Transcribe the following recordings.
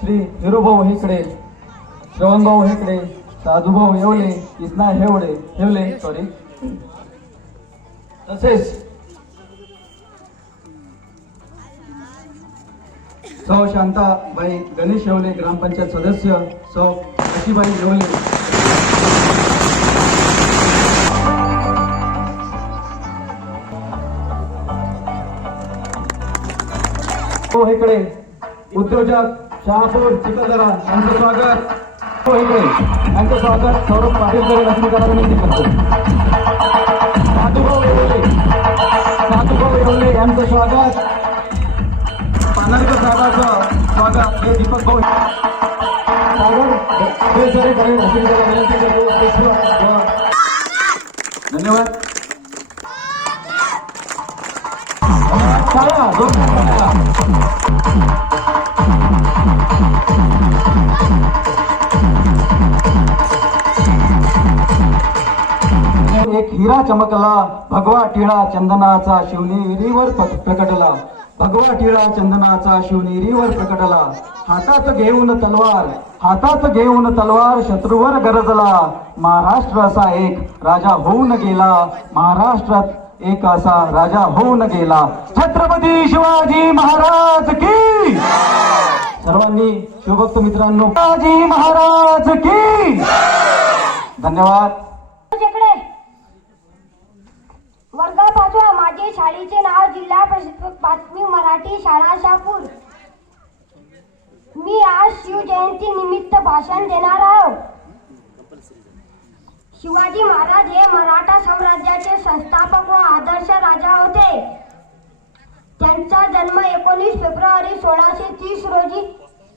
श्री हिरोभाऊ हेकडे श्रवणभाऊ हेकडे साधुभाऊ येवले इतना हेवडे हेवले सॉरी तसेच सौ शांताबाई गणेश येवले ग्रामपंचायत सदस्य सौ शशीबाई येवले. हो, हेकडे उद्योजक शहापूर चिखलदरा यांचं स्वागत हो यांचं स्वागत सौरभ पाटीलकर लक्ष्मीकरा विनंती करतो. साधुभाऊ येवले. साधुभाऊ येवले यांचं स्वागत. पानरकर साहेबांचं स्वागत. हे दीपक भाऊ सागर बेसरेकडे लक्ष्मीकरा विनंती करतो. धन्यवाद. चला एक हिरा चमकला भगवा टिळा चंदनाचा शिवनेरीवर प्रकटला. भगवा टिळा चंदनाचा शिवनेरीवर प्रकटला. हातात घेऊन तलवार हातात घेऊन तलवार शत्रूवर गरजला. महाराष्ट्र असा एक राजा होऊन गेला. महाराष्ट्रात एक असा राजा होऊन गेला. छत्रपती शिवाजी महाराज की! सर्वांनी शिवभक्त मित्रांनो. शिवाजी महाराज की! धन्यवाद इकडे वर्ग पाचवा शाळेचे नाव जिल्हा परिषद प्राथमिक मराठी शाळा शापूर मी आज शिवजयंती निमित्त भाषण देणार आहोत शिवाजी महाराज हे मराठा साम्राज्याचे संस्थापक व आदर्श राजा होते. त्यांचा जन्म एकोणीस फेब्रुवारी सोळाशे तीस रोजी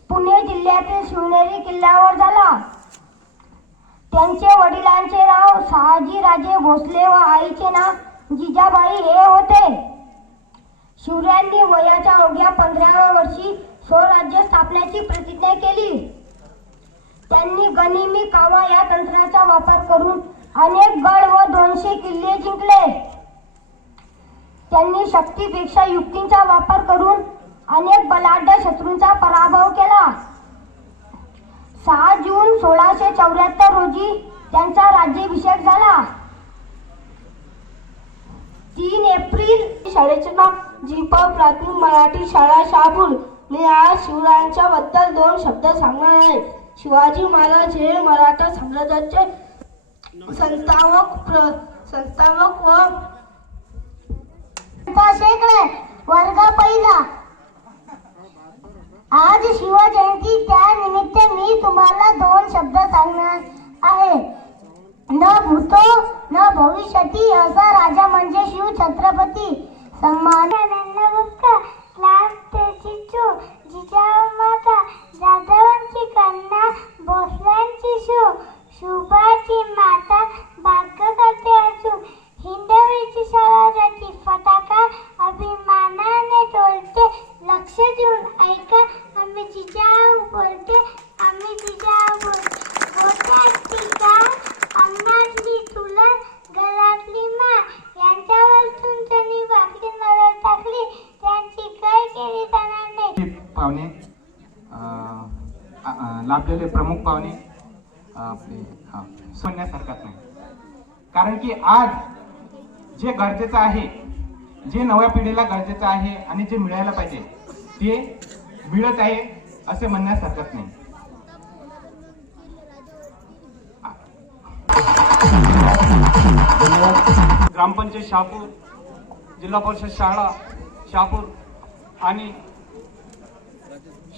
पुणे जिल्ह्यातील शिवनेरी किल्ल्यावर झाला. त्यांचे वडिलांचे नाव शहाजी राजे भोसले व आईचे नाव जिजाबाई हे होते. शिवरायांनी वयाच्या अवघ्या पंधराव्या वर्षी स्वराज्य स्थापण्याची प्रतिज्ञा केली. त्यांनी गनिमी कावा या तंत्राचा वापर करून अनेक गड व दोनशे किल्ले जिंकले. त्यांनी शक्तीपेक्षा युक्तींचा वापर करून अनेक बलाढ्य शत्रूंचा पराभव केला. सहा जून सोळाशे चौऱ्याहत्तर रोजी त्यांचा राज्याभिषेक झाला. तीन एप्रिल शाळेचे नाव जिपा प्राथमिक मराठी शाळा शहापूर मी आज शिवरायांच्या बद्दल दोन शब्द सांगणार आहे. शिवाजी महाराज हे मराठा साम्राज्याचे संस्थापक प्र- संस्थापक व वर्ग पहिला. आज शिवजयंती. त्या निमित्त मी तुम्हाला दोन शब्द सांगणार आहे. न भूतो न भविष्यती असा राजा म्हणजे शिव छत्रपती. सन्मान जिजामाता जाधवांची कन्या भोसल्यांची शिव शुभाची माता भाग्य करते असून हिंदवीची स्वराज्याची फटाका अभिमानाने डोलते लक्ष देऊन ऐका आम्ही जिजाऊ बोलते आम्ही जिजाऊ पाहुणे लाभलेले प्रमुख पाहुणे आपले म्हणण्यासारखाच नाही. कारण की आज जे गरजेचं आहे जे नव्या पिढीला गरजेचं आहे आणि जे मिळायला पाहिजे ते मिळत आहे असे म्हणण्यास हरकत नाही ग्रामपंचायत शहापूर जिल्हा परिषद शाळा शहापूर आणि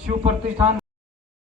शिवप्रतिष्ठान